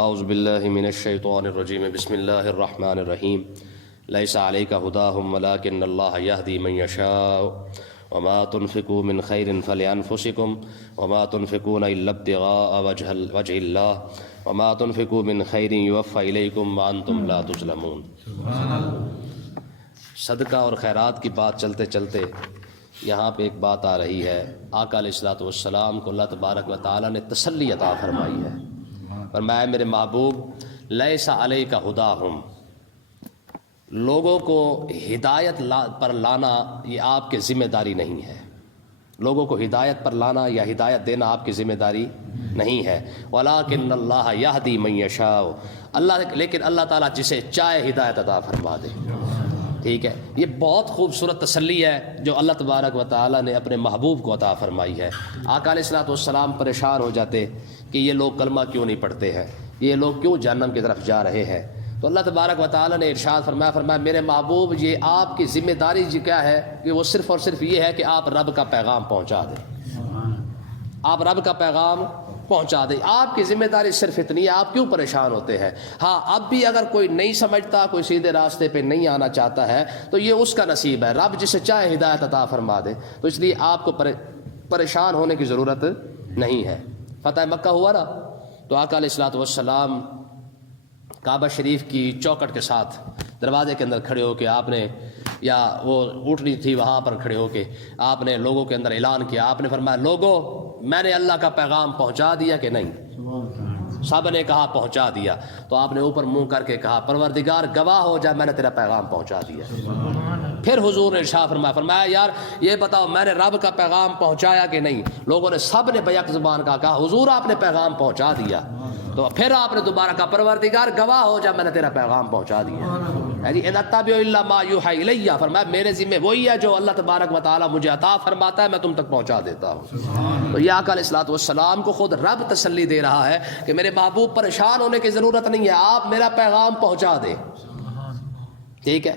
اعوذ باللہ من الشیطان الرجیم بسم اللہ الرحمن الرحیم لیس علیک ھداھم ولکن اللہ یہدی من یشاء وما تنفقوا من خیر فلانفسکم وما تنفقون الا ابتغاء وجہ اللہ وما تنفقوا من خیر یوفى الیکم وانتم لا تظلمون۔ صدقہ اور خیرات کی بات چلتے چلتے یہاں پہ ایک بات آ رہی ہے۔ آقا علیہ الصلوۃ والسلام کو اللہ تبارک و تعالیٰ نے تسلی عطا فرمائی ہے، فرمایا میرے محبوب لیس علیک ھداھم، لوگوں کو ہدایت پر لانا یہ آپ کی ذمہ داری نہیں ہے، لوگوں کو ہدایت پر لانا یا ہدایت دینا آپ کی ذمہ داری نہیں ہے، ولیکن اللہ یہدی من یشاء، لیکن اللہ تعالیٰ جسے چاہے ہدایت عطا فرما دے۔ ٹھیک ہے، یہ بہت خوبصورت تسلی ہے جو اللہ تبارک و تعالیٰ نے اپنے محبوب کو عطا فرمائی ہے۔ آقا علیہ الصلوۃ والسلام پریشان ہو جاتے کہ یہ لوگ کلمہ کیوں نہیں پڑھتے ہیں، یہ لوگ کیوں جہنم کی طرف جا رہے ہیں، تو اللہ تبارک و تعالیٰ نے ارشاد فرمایا میرے محبوب یہ آپ کی ذمہ داری کیا ہے کہ وہ صرف اور صرف یہ ہے کہ آپ رب کا پیغام پہنچا دیں، آپ رب کا پیغام پہنچا دیں، آپ کی ذمہ داری صرف اتنی ہے، آپ کیوں پریشان ہوتے ہیں؟ ہاں اب بھی اگر کوئی نہیں سمجھتا، کوئی سیدھے راستے پہ نہیں آنا چاہتا ہے تو یہ اس کا نصیب ہے، رب جسے چاہے ہدایت عطا فرما دے، تو اس لیے آپ کو پریشان ہونے کی ضرورت نہیں ہے۔ فتح مکہ ہوا نا، تو آقا علیہ الصلوۃ والسلام کعبہ شریف کی چوکٹ کے ساتھ دروازے کے اندر کھڑے ہو کے آپ نے، یا وہ اٹھنی تھی وہاں پر کھڑے ہو کے آپ نے لوگوں کے اندر اعلان کیا، آپ نے فرمایا لوگوں میں نے اللہ کا پیغام پہنچا دیا کہ نہیں؟ سب نے کہا پہنچا دیا، تو آپ نے اوپر منہ کر کے کہا پروردگار گواہ ہو جائے میں نے تیرا پیغام پہنچا دیا۔ پھر حضور نے ارشاد فرمایا یار یہ بتاؤ میں نے رب کا پیغام پہنچایا کہ نہیں؟ لوگوں نے سب نے بیک زبان کہا حضور آپ نے پیغام پہنچا دیا، تو پھر آپ نے دوبارہ کہا پروردگار گواہ ہو جائے میں نے تیرا پیغام پہنچا دیا۔ ان اتبع الا ما یوحی الی، فرمایا میرے ذمہ وہی ہے جو اللہ تبارک و تعالیٰ مجھے عطا فرماتا ہے میں تم تک پہنچا دیتا ہوں۔ تو یہ آقا علیہ الصلوۃ والسلام کو خود رب تسلی دے رہا ہے کہ میرے محبوب پریشان ہونے کی ضرورت نہیں ہے، آپ میرا پیغام پہنچا دیں۔ ٹھیک ہے،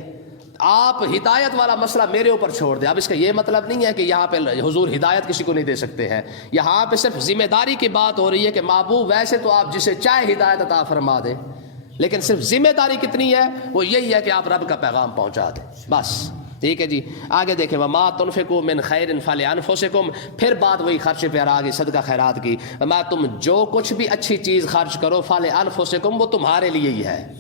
آپ ہدایت والا مسئلہ میرے اوپر چھوڑ دیں۔ اب اس کا یہ مطلب نہیں ہے کہ یہاں پہ حضور ہدایت کسی کو نہیں دے سکتے ہیں، یہاں پہ صرف ذمہ داری کی بات ہو رہی ہے کہ محبوب ویسے تو آپ جسے چاہے ہدایت عطا فرما دیں، لیکن صرف ذمہ داری کتنی ہے وہ یہی ہے کہ آپ رب کا پیغام پہنچا دیں بس۔ ٹھیک ہے جی، آگے دیکھیں وما تنفقوا من خیر فلانفسکم، پھر بات وہی خرچ پہ آ گئی صدقہ خیرات کی، وما تم جو کچھ بھی اچھی چیز خرچ کرو فلانفسکم وہ تمہارے لیے ہی ہے،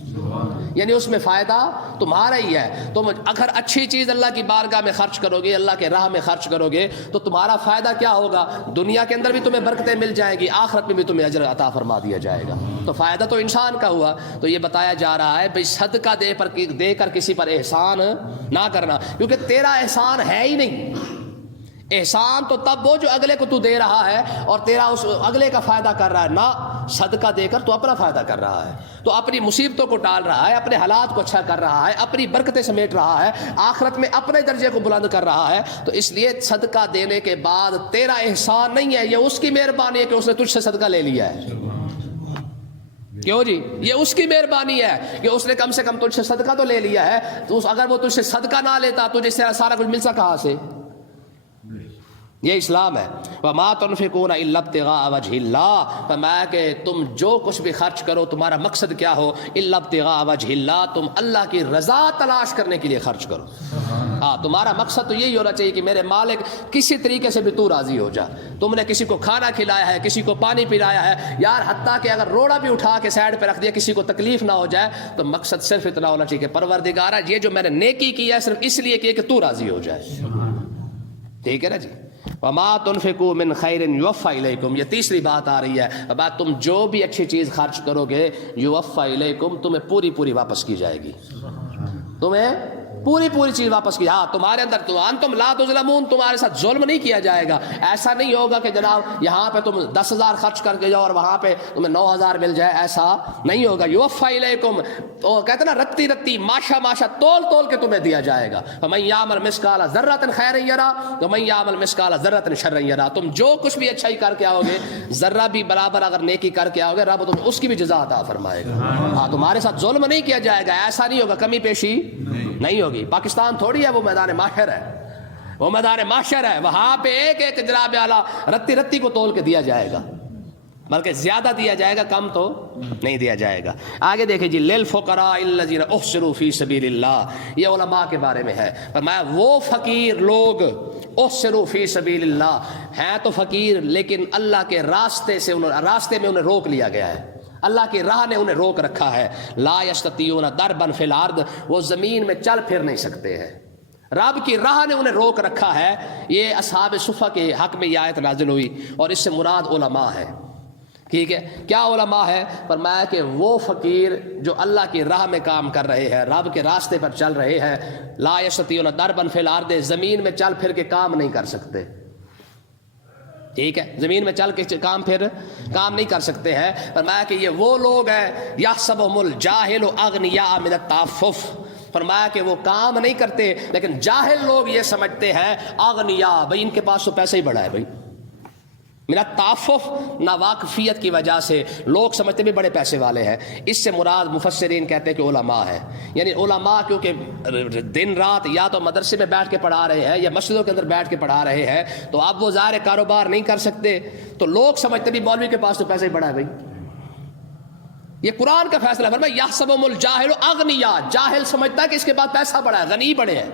یعنی اس میں فائدہ تمہارا ہی ہے۔ تم اگر اچھی چیز اللہ کی بارگاہ میں خرچ کرو گے، اللہ کے راہ میں خرچ کرو گے تو تمہارا فائدہ کیا ہوگا؟ دنیا کے اندر بھی تمہیں برکتیں مل جائیں گی، آخرت میں بھی تمہیں اجر عطا فرما دیا جائے گا، تو فائدہ تو انسان کا ہوا۔ تو یہ بتایا جا رہا ہے بھئی صدقہ دے کر کسی پر احسان نہ کرنا، کیونکہ تیرا احسان ہے ہی نہیں۔ احسان تو تب وہ جو اگلے کو تو دے رہا ہے اور تیرا اس اگلے کا فائدہ کر رہا ہے، نہ صدقہ دے کر تو اپنا فائدہ کر رہا ہے، تو اپنی مصیبتوں کو ٹال رہا ہے، اپنے حالات کو اچھا کر رہا ہے، اپنی برکتیں سمیٹ رہا ہے، آخرت میں اپنے درجے کو بلند کر رہا ہے۔ تو اس لیے صدقہ دینے کے بعد تیرا احسان نہیں ہے، یہ اس کی مہربانی ہے کہ اس نے تجھ سے صدقہ لے لیا ہے۔ کیوں جی؟ یہ اس کی مہربانی ہے کہ اس نے کم سے کم تجھ سے صدقہ تو لے لیا ہے، تو اگر وہ تجھ سے صدقہ نہ لیتا تجھے سارا کچھ ملتا کہاں سے؟ یہ اسلام ہے۔ وما تنفقون الا ابتغاء وجہ اللہ، فرمایا کہ تم جو کچھ بھی خرچ کرو تمہارا مقصد کیا ہو؟ الا ابتغاء وجہ اللہ، تم اللہ کی رضا تلاش کرنے کے لیے خرچ کرو۔ ہاں تمہارا مقصد تو یہی ہونا چاہیے کہ میرے مالک کسی طریقے سے بھی تو راضی ہو جا۔ تم نے کسی کو کھانا کھلایا ہے، کسی کو پانی پلایا ہے، یار حتیٰ کہ اگر روڑا بھی اٹھا کے سائڈ پہ رکھ دیا کسی کو تکلیف نہ ہو جائے، تو مقصد صرف اتنا ہونا چاہیے کہ پروردگارا یہ جو میں نے نیکی کی ہے صرف اس لیے کہ تو راضی ہو جائے۔ ٹھیک ہے نا جی؟ وما تنفقوا من خیر یوفى الیکم، یہ تیسری بات آ رہی ہے، بات تم جو بھی اچھی چیز خرچ کرو گے یوفى الیکم، تمہیں پوری واپس کی جائے گی، تمہیں پوری چیز واپس کی۔ ہاں تمہارے اندر تو انتم لا تظلمون، تمہارے ساتھ ظلم نہیں کیا جائے گا۔ ایسا نہیں ہوگا کہ جناب یہاں پہ تم 10,000 خرچ کر کے جاؤ اور وہاں پہ تمہیں 9,000 مل جائے، ایسا نہیں ہوگا۔ یوفى الیکم، تو کہتے ہیں نا رتی ماشا تول کے تمہیں دیا جائے گا۔ فمن یعمل مثقال ذرۃ خیرا یرا ومن یعمل مثقال ذرۃ شرا یرا، تم جو کچھ بھی اچھائی کر کے آؤ گے، ذرہ بھی برابر اگر نیکی کر کے آؤ گے، رب تمہیں اس کی بھی جزا عطا فرمائے گا۔ ہاں تمہارے ساتھ ظلم نہیں کیا جائے گا، ایسا نہیں ہوگا، کمی پیشی نہیں ہوگی۔ پاکستان تھوڑی ہے وہ میدان محشر ہے، وہاں پہ ایک جناب اعلیٰ رتی کو تول کے دیا جائے گا۔ بلکہ زیادہ دیا جائے گا، کم تو نہیں دیا جائے گا۔ آگے دیکھیں جی، للفقراء الذین احصروا فی سبیل اللہ، یہ علماء کے بارے میں ہے۔ فرمایا وہ فقیر لوگ احصروا فی سبیل اللہ ہیں تو فقیر، لیکن اللہ کے راستے میں انہیں روک لیا گیا ہے، اللہ کی راہ نے انہیں روک رکھا ہے۔ لا یستطیعون ضربا فی الارض، وہ زمین میں چل پھر نہیں سکتے ہیں، رب کی راہ نے انہیں روک رکھا ہے۔ یہ اصحاب صفہ کے حق میں یہ آیت نازل ہوئی، اور اس سے مراد علماء ہے۔ ٹھیک ہے، کیا علماء ہے؟ فرمایا کہ وہ فقیر جو اللہ کی راہ میں کام کر رہے ہیں، رب کے راستے پر چل رہے ہیں، لا یستطیعون ضربا فی الارض، زمین میں چل پھر کے کام نہیں کر سکتے۔ ٹھیک ہے، زمین میں چل کے کام نہیں کر سکتے ہیں۔ فرمایا کہ یہ وہ لوگ ہیں یحسبهم الجاہل اغنیاء من التعفف، فرمایا کہ وہ کام نہیں کرتے، لیکن جاہل لوگ یہ سمجھتے ہیں اغنیاء، بھائی ان کے پاس تو پیسہ ہی بڑا ہے، بھائی من التعفف، ناواقفیت کی وجہ سے لوگ سمجھتے بھی بڑے پیسے والے ہیں۔ اس سے مراد مفسرین کہتے ہیں کہ علماء ہے، یعنی علماء کیونکہ دن رات یا تو مدرسے میں بیٹھ کے پڑھا رہے ہیں یا مسجدوں کے اندر بیٹھ کے پڑھا رہے ہیں، تو اب وہ ظاہر کاروبار نہیں کر سکتے، تو لوگ سمجھتے بھی مولوی کے پاس تو پیسہ ہی بڑا ہے۔ بھائی یہ قرآن کا فیصلہ ہے، فرمایا یحسبهم الجاہل اغنیاء، جاہل سمجھتا ہے کہ اس کے پاس پیسہ بڑا ہے، غنی بڑے ہیں۔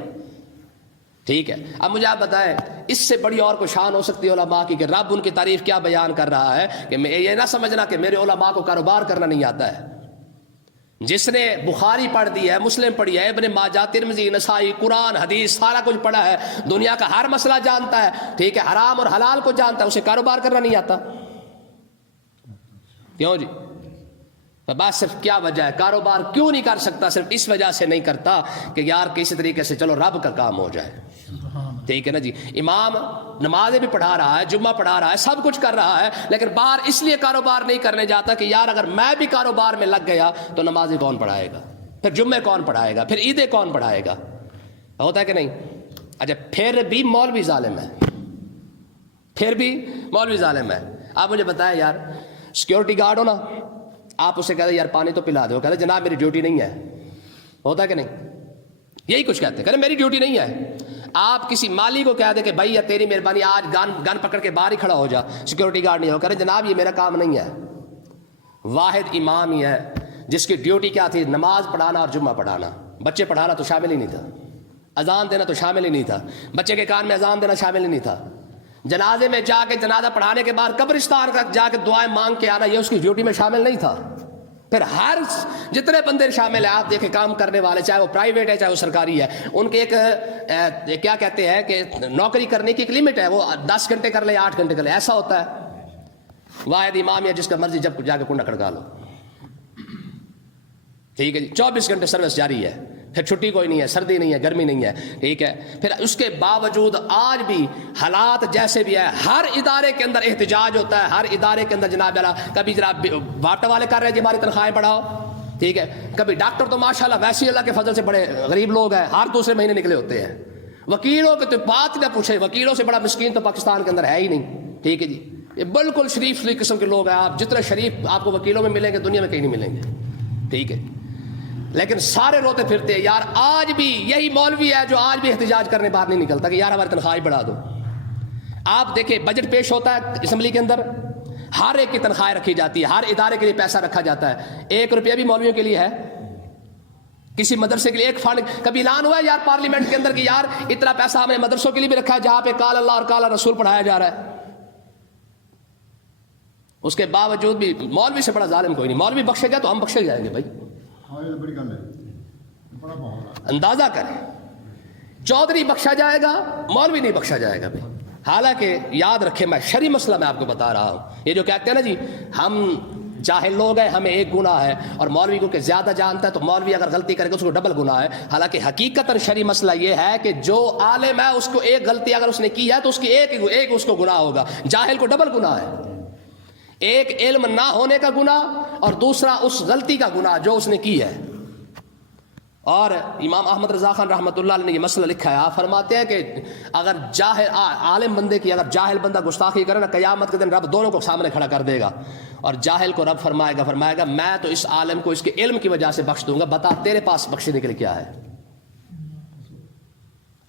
ٹھیک ہے، اب مجھے آپ بتائیں اس سے بڑی اور کوئی شان ہو سکتی ہے علماء کی کہ رب ان کی تعریف کیا بیان کر رہا ہے کہ میں یہ نہ سمجھنا کہ میرے علماء کو کاروبار کرنا نہیں آتا ہے۔ جس نے بخاری پڑھ دی ہے، مسلم پڑھی ہے، ابن ماجہ، ترمذی، نسائی، قرآن، حدیث سارا کچھ پڑھا ہے، دنیا کا ہر مسئلہ جانتا ہے، ٹھیک ہے، حرام اور حلال کو جانتا ہے، اسے کاروبار کرنا نہیں آتا؟ کیوں جی؟ بات صرف کیا وجہ ہے، کاروبار کیوں نہیں کر سکتا؟ صرف اس وجہ سے نہیں کرتا کہ یار کسی طریقے سے چلو رب کا کام ہو جائے۔ ٹھیک ہے نا جی، امام نمازیں بھی پڑھا رہا ہے، جمعہ پڑھا رہا ہے، سب کچھ کر رہا ہے، لیکن باہر اس لیے کاروبار نہیں کرنے جاتا کہ یار اگر میں بھی کاروبار میں لگ گیا تو نمازیں کون پڑھائے گا، پھر جمعے کون پڑھائے گا، پھر عیدیں کون پڑھائے گا؟ ہوتا ہے کہ نہیں؟ اچھا، پھر بھی مولوی ظالم ہے، پھر بھی مولوی ظالم ہے۔ آپ مجھے بتائیں یار، سیکورٹی گارڈ ہو نا، آپ اسے کہتے یار پانی تو پلا دو، کہتے جناب میری ڈیوٹی نہیں ہے، ہوتا ہے کہ نہیں؟ یہی کچھ کہتے ہیں، کہتے میری ڈیوٹی نہیں ہے۔ آپ کسی مالی کو کہہ دیں کہ بھائی تیری مہربانی آج گن پکڑ کے باہر ہی کھڑا ہو جا، سیکورٹی گارڈ نہیں ہو، کہتے جناب یہ میرا کام نہیں ہے۔ واحد امام ہی ہے جس کی ڈیوٹی کیا تھی؟ نماز پڑھانا اور جمعہ پڑھانا، بچے پڑھانا تو شامل ہی نہیں تھا، اذان دینا تو شامل ہی نہیں تھا، بچے کے کان میں اذان دینا شامل ہی نہیں تھا، جنازے میں جا کے جنازہ پڑھانے کے بعد قبرستان کا جا کے دعائیں مانگ کے آنا یہ اس کی ڈیوٹی میں شامل نہیں تھا۔ پھر ہر جتنے بندے شامل ہیں آپ دیکھیں کام کرنے والے، چاہے وہ پرائیویٹ ہے چاہے وہ سرکاری ہے، ان کے ایک کیا کہتے ہیں کہ نوکری کرنے کی ایک لمٹ ہے، وہ 10 گھنٹے کر لے 8 گھنٹے کر لے، ایسا ہوتا ہے۔ واحد امام ہے جس کا مرضی جب جا کے کنڈا کھڑکا لو، ٹھیک ہے جی، 24 گھنٹے سروس جاری ہے، پھر چھٹی کوئی نہیں ہے، سردی نہیں ہے، گرمی نہیں ہے، ٹھیک ہے۔ پھر اس کے باوجود آج بھی حالات جیسے بھی ہے، ہر ادارے کے اندر احتجاج ہوتا ہے، ہر ادارے کے اندر جناب کبھی جناب واٹر والے کر رہے ہیں جی ہماری تنخواہیں بڑھاؤ، ٹھیک ہے، کبھی ڈاکٹر تو ماشاءاللہ ویسے ہی اللہ کے فضل سے بڑے غریب لوگ ہیں، ہر دوسرے مہینے نکلے ہوتے ہیں، وکیلوں کی تو بات نہ پوچھے، وکیلوں سے بڑا مسکین تو پاکستان کے اندر ہے ہی نہیں، ٹھیک ہے جی، یہ بالکل شریف قسم کے لوگ ہیں، آپ جتنے شریف آپ کو وکیلوں میں ملیں گے دنیا میں کہیں نہیں ملیں گے، ٹھیک ہے، لیکن سارے روتے پھرتے ہیں یار آج بھی یہی مولوی ہے جو آج بھی احتجاج کرنے باہر نہیں نکلتا کہ یار ہماری تنخواہیں بڑھا دو۔ آپ دیکھیں بجٹ پیش ہوتا ہے اسمبلی کے اندر، ہر ایک کی تنخواہیں رکھی جاتی ہے، ہر ادارے کے لیے پیسہ رکھا جاتا ہے، 1 روپیہ بھی مولویوں کے لیے ہے؟ کسی مدرسے کے لیے ایک فنڈ کبھی اعلان ہوا ہے یار پارلیمنٹ کے اندر کہ یار اتنا پیسہ ہم نے مدرسوں کے لیے بھی رکھا ہے جہاں پہ قال اللہ اور قال رسول پڑھایا جا رہا ہے؟ اس کے باوجود بھی مولوی سے بڑا ظالم کوئی نہیں، مولوی بخشے گا تو ہم بخشے جائیں گے بھائی، اندازہ کریں، چودھری بخشا جائے گا مولوی نہیں بخشا جائے گا بھائی۔ حالانکہ یاد رکھیں میں شرعی مسئلہ میں آپ کو بتا رہا ہوں، یہ جو کہتے ہیں نا جی ہم جاہل لوگ ہیں ہمیں ایک گناہ ہے اور مولوی کو کہ زیادہ جانتا ہے تو مولوی اگر غلطی کرے گا اس کو ڈبل گناہ ہے، حالانکہ حقیقت شرعی مسئلہ یہ ہے کہ جو عالم ہے اس کو ایک غلطی اگر اس نے کی ہے تو اس کی ایک اس کو گناہ ہوگا، جاہل کو ڈبل گناہ ہے، ایک علم نہ ہونے کا گناہ اور دوسرا اس غلطی کا گناہ جو اس نے کی ہے۔ اور امام احمد رضا خان رحمۃ اللہ علیہ نے یہ مسئلہ لکھا ہے، آپ فرماتے ہیں کہ اگر جاہل عالم بندے کی اگر جاہل بندہ گستاخی کرے نا قیامت کے دن رب دونوں کو سامنے کھڑا کر دے گا، اور جاہل کو رب فرمائے گا میں تو اس عالم کو اس کے علم کی وجہ سے بخش دوں گا، بتا تیرے پاس بخشنے کے لیے کیا ہے؟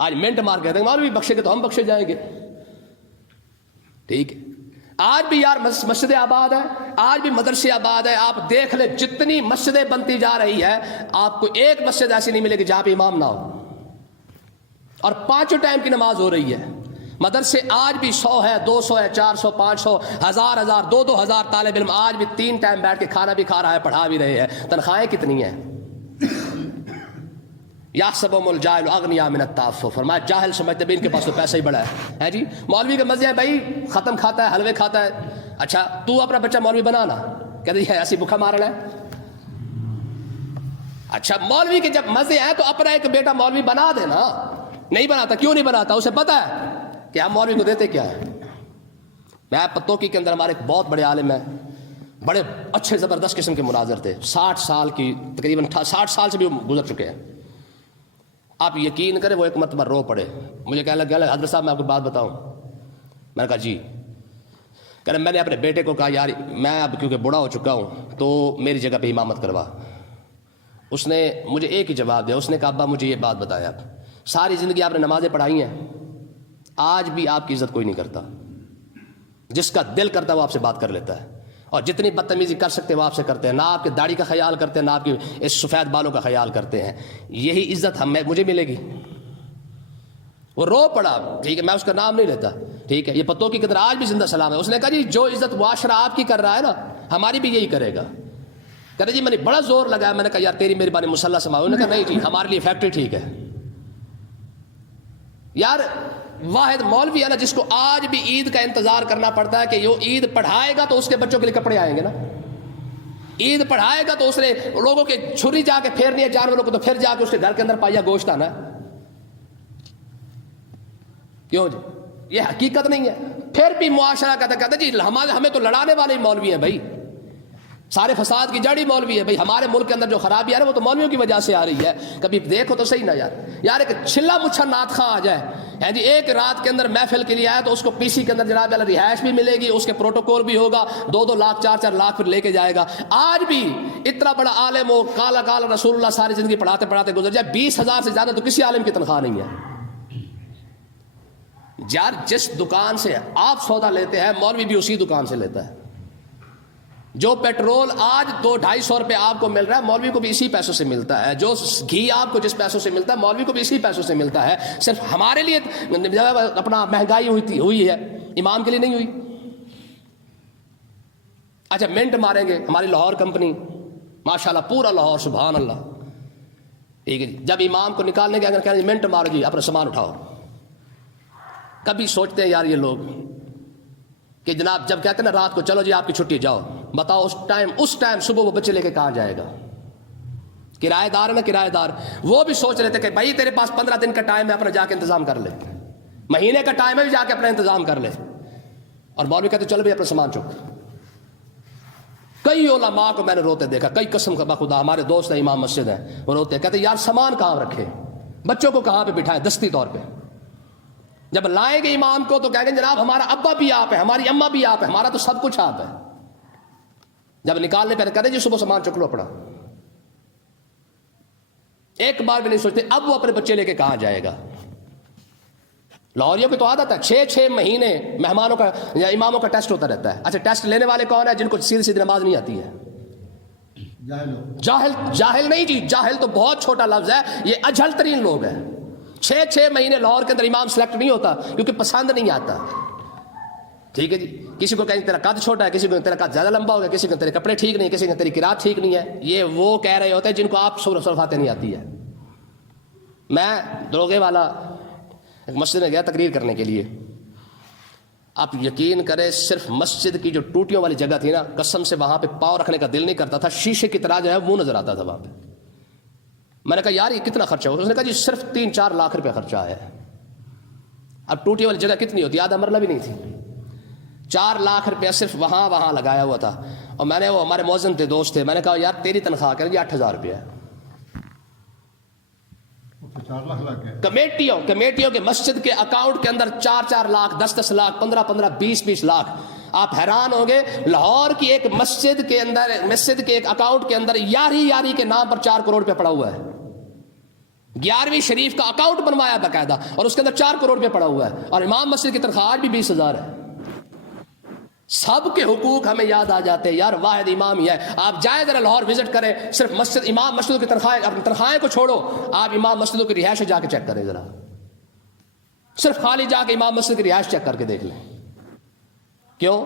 آج منٹ مار کے مولوی بخشے گے تو ہم بخشے جائیں گے، ٹھیک ہے۔ آج بھی یار مسجد آباد ہے، آج بھی مدرسے آباد ہے. آپ دیکھ لیں جتنی مسجدیں بنتی جا رہی ہے، آپ کو ایک مسجد ایسی نہیں ملے گی جہاں پہ امام نہ ہو، اور 5 ٹائم کی نماز ہو رہی ہے. مدرسے آج بھی 100 ہے، 200 ہے، 400، 500، 1000، 2,000 طالب علم آج بھی 3 ٹائم بیٹھ کے کھانا بھی کھا رہا ہے، پڑھا بھی رہے ہیں. تنخواہیں کتنی ہیں؟ یحسبهم الجاہل اغنیاء من التعفف، فرمایا جاہل سمجھتے بھی ان کے پاس تو پیسہ ہی بڑا ہے جی. مولوی کے مزے ہیں بھائی، ختم کھاتا ہے، حلوے کھاتا ہے. اچھا تو اپنا بچہ مولوی بنانا، کہتے ہیں ایسی بھوکا مارنا ہے. اچھا مولوی کے جب مزے ہیں تو اپنا ایک بیٹا مولوی بنا دینا. نہیں بناتا، کیوں نہیں بناتا؟ اسے پتا ہے کہ ہم مولوی کو دیتے کیا ہے. میں پتوکی کے اندر ہمارے ایک بہت بڑے عالم ہیں، بڑے اچھے زبردست قسم کے مناظر تھے، 60 سال کی تقریباً 60 سال سے بھی گزر چکے ہیں. آپ یقین کریں وہ ایک مرتبہ رو پڑے، مجھے کہنے لگا حضرت صاحب میں آپ کو بات بتاؤں. میں نے کہا جی. کہنے میں نے اپنے بیٹے کو کہا یار میں اب کیونکہ بوڑھا ہو چکا ہوں تو میری جگہ پہ امامت کروا. اس نے مجھے ایک ہی جواب دیا، اس نے کہا ابا مجھے یہ بات بتایا، ساری زندگی آپ نے نمازیں پڑھائی ہیں، آج بھی آپ کی عزت کوئی نہیں کرتا. جس کا دل کرتا ہے وہ آپ سے بات کر لیتا ہے، اور جتنی بدتمیزی کر سکتے وہ آپ سے کرتے ہیں. نہ آپ کی داڑھی کا خیال کرتے ہیں، نہ آپ کی اس سفید بالوں کا خیال کرتے ہیں. یہی عزت مجھے ملے گی؟ وہ رو پڑا. ٹھیک ہے میں اس کا نام نہیں لیتا، ٹھیک ہے، یہ پتوکی کی طرح آج بھی زندہ سلام ہے. اس نے کہا جی جو عزت معاشرہ آپ کی کر رہا ہے نا ہماری بھی یہی کرے گا. کہتے جی میں نے بڑا زور لگایا. میں نے کہا یار تیری مہربانی مسلح سماؤ. انہوں نے کہا نہیں جی ہمارے لیے فیکٹری ٹھیک ہے. یار واحد مولوی ہے نا جس کو آج بھی عید کا انتظار کرنا پڑتا ہے کہ وہ عید پڑھائے گا تو اس کے بچوں کے لیے کپڑے آئیں گے نا. عید پڑھائے گا تو اس نے لوگوں کے چھری جا کے پھیرنی ہے جانوروں کو، تو پھر جا کے اس کے گھر کے اندر پائیا گوشت آنا. کیوں جی؟ یہ حقیقت نہیں ہے. پھر بھی معاشرہ کہتا جی ہمیں تو لڑانے والے ہی مولوی ہیں بھائی، سارے فساد کی جڑی مولوی ہے بھائی. ہمارے ملک کے اندر جو خرابی آ رہی ہے وہ تو مولویوں کی وجہ سے آ رہی ہے. کبھی دیکھو تو صحیح نا یار ایک چھلا مچھا نعت خواں آ جائے جی ایک رات کے اندر محفل کے لیے آیا تو اس کو پی سی کے اندر جناب والا رہائش بھی ملے گی، اس کے پروٹوکول بھی ہوگا، 2 لاکھ 4 لاکھ پھر لے کے جائے گا. آج بھی اتنا بڑا عالم ہو، کالا کالا رسول اللہ ساری زندگی پڑھاتے پڑھاتے گزر جائے، 20,000 سے زیادہ تو کسی عالم کی تنخواہ نہیں ہے. یار جس دکان سے آپ سودا لیتے ہیں مولوی بھی اسی دکان سے لیتا ہے. جو پیٹرول آج 200-250 روپے آپ کو مل رہا ہے مولوی کو بھی اسی پیسوں سے ملتا ہے. جو گھی آپ کو جس پیسوں سے ملتا ہے مولوی کو بھی اسی پیسوں سے ملتا ہے. صرف ہمارے لیے اپنا مہنگائی ہوئی ہے، امام کے لیے نہیں ہوئی. اچھا منٹ ماریں گے، ہماری لاہور کمپنی ماشاءاللہ پورا لاہور سبحان اللہ، ٹھیک ہے جب امام کو نکالنے کے اگر کہیں منٹ مارو جی اپنا سامان اٹھاؤ. کبھی سوچتے ہیں یار یہ لوگ کہ جناب جب کہتے ہیں نا رات کو چلو جی آپ کی چھٹی جاؤ، بتاؤ اس ٹائم صبح وہ بچے لے کے کہاں جائے گا؟ کرایہ دار ہے نا کرایہ دار، وہ بھی سوچ رہے تھے کہ بھائی تیرے پاس 15 دن کا ٹائم ہے، اپنا جا کے انتظام کر لے، مہینے کا ٹائم ہے بھی جا کے اپنا انتظام کر لے. اور مولوی کہتے چلو بھی اپنا سامان چک. کئی علماء کو میں نے روتے دیکھا، کئی قسم کا بخدا ہمارے دوست ہیں امام مسجد ہیں وہ روتے کہتے یار سامان کہاں رکھے، بچوں کو کہاں پہ بٹھائے دستی طور پہ. جب لائیں گے امام کو تو کہیں گے جناب ہمارا ابا بھی آپ ہے، ہماری اماں بھی آپ ہے، ہمارا تو سب کچھ آپ ہے. جب نکالنے پہ کہتے جی صبح سامان چک لو اپنا. ایک بار بھی نہیں سوچتے اب وہ اپنے بچے لے کے کہاں جائے گا. لاہوریوں کی تو عادت ہے 6 مہینے مہمانوں کا یا اماموں کا ٹیسٹ ہوتا رہتا ہے. اچھا ٹیسٹ لینے والے کون ہیں؟ جن کو سیدھی سیدھی نماز نہیں آتی ہے. جاہل نہیں جی، جاہل تو بہت چھوٹا لفظ ہے، یہ اجہل ترین لوگ ہیں. 6 مہینے لاہور کے اندر امام سلیکٹ نہیں ہوتا کیونکہ پسند نہیں آتا. ٹھیک ہے جی، کسی کو کہیں تیرا قد چھوٹا ہے، کسی کو تیرا قد زیادہ لمبا ہوگا، کسی کو تیرے کپڑے ٹھیک نہیں، کسی کو تیری قرات ٹھیک نہیں ہے. یہ وہ کہہ رہے ہوتے ہیں جن کو آپ سورۃ فاتحہ نہیں آتی ہے. میں دروغے والا ایک مسجد میں گیا تقریر کرنے کے لیے. آپ یقین کریں صرف مسجد کی جو ٹوٹیوں والی جگہ تھی نا قسم سے وہاں پہ پاؤں رکھنے کا دل نہیں کرتا تھا، شیشے کی طرح جو ہے وہ نظر آتا تھا وہاں پہ. میں نے کہا یار یہ کتنا خرچہ ہوا؟ اس نے کہا جی صرف 3-4 لاکھ روپے خرچہ آیا ہے. اب ٹوٹی والی جگہ کتنی ہوتی ہے؟ آدھا مرلہ بھی نہیں تھی. 4 لاکھ روپیہ صرف وہاں لگایا ہوا تھا. اور میں نے وہ ہمارے مؤذن تھے دوست تھے، میں نے کہا یار تیری تنخواہ کہہ رہے 8,000 روپیہ ہے. کمیٹیوں کے مسجد کے اکاؤنٹ کے اندر 4 لاکھ 10 لاکھ 15 20 لاکھ. آپ حیران ہوں گے لاہور کی ایک مسجد کے ایک اکاؤنٹ کے اندر یاری کے نام پر 4 کروڑ روپے پڑا ہوا ہے. 11ویں شریف کا اکاؤنٹ بنوایا باقاعدہ اور اس کے اندر 4 کروڑ روپے پڑا ہوا ہے. اور امام مسجد کی تنخواہ بھی 20,000 ہے. سب کے حقوق ہمیں یاد آ جاتے ہیں. یار واحد امام ہی ہے. آپ جائیں ذرا لاہور وزٹ کریں, صرف مسجد امام مسجدوں کی تنخواہیں, اپنی تنخواہیں کو چھوڑو, آپ امام مسجدوں کی رہائش جا کے چیک کریں ذرا, صرف خالی جا کے امام مسجد کی رہائش چیک کر کے دیکھ لیں. کیوں؟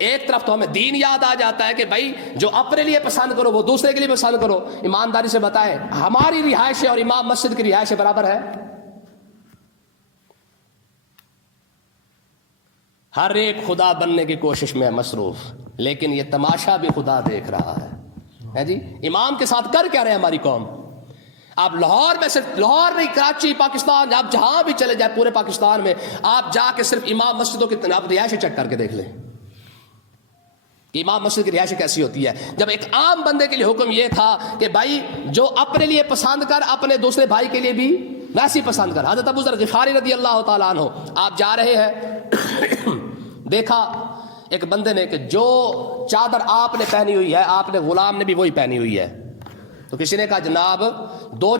ایک طرف تو ہمیں دین یاد آ جاتا ہے کہ بھائی جو اپنے لیے پسند کرو وہ دوسرے کے لیے پسند کرو. ایمانداری سے بتائیں ہماری رہائش اور امام مسجد کی رہائش برابر ہے؟ ہر ایک خدا بننے کی کوشش میں مصروف, لیکن یہ تماشا بھی خدا دیکھ رہا ہے جی. امام کے ساتھ کر کیا رہے ہماری قوم؟ آپ لاہور میں, صرف لاہور نہیں, کراچی, پاکستان, آپ جہاں بھی چلے جائیں پورے پاکستان میں, آپ جا کے صرف امام مسجدوں کی آپ رہائش چیک کر کے دیکھ لیں کہ امام مسجد کی رہائش کیسی ہوتی ہے. جب ایک عام بندے کے لیے حکم یہ تھا کہ بھائی جو اپنے لیے پسند کر اپنے دوسرے بھائی کے لیے بھی ویسی پسند کر. حضرت ابو ذر غفاری رضی اللہ تعالیٰ عنہ, آپ جا رہے ہیں, دیکھا ایک بندے نے کہ جو چادر آپ نے پہنی ہوئی ہے آپ نے غلام نے بھی وہی پہنی ہوئی ہے, تو کسی نے کہا جناب دو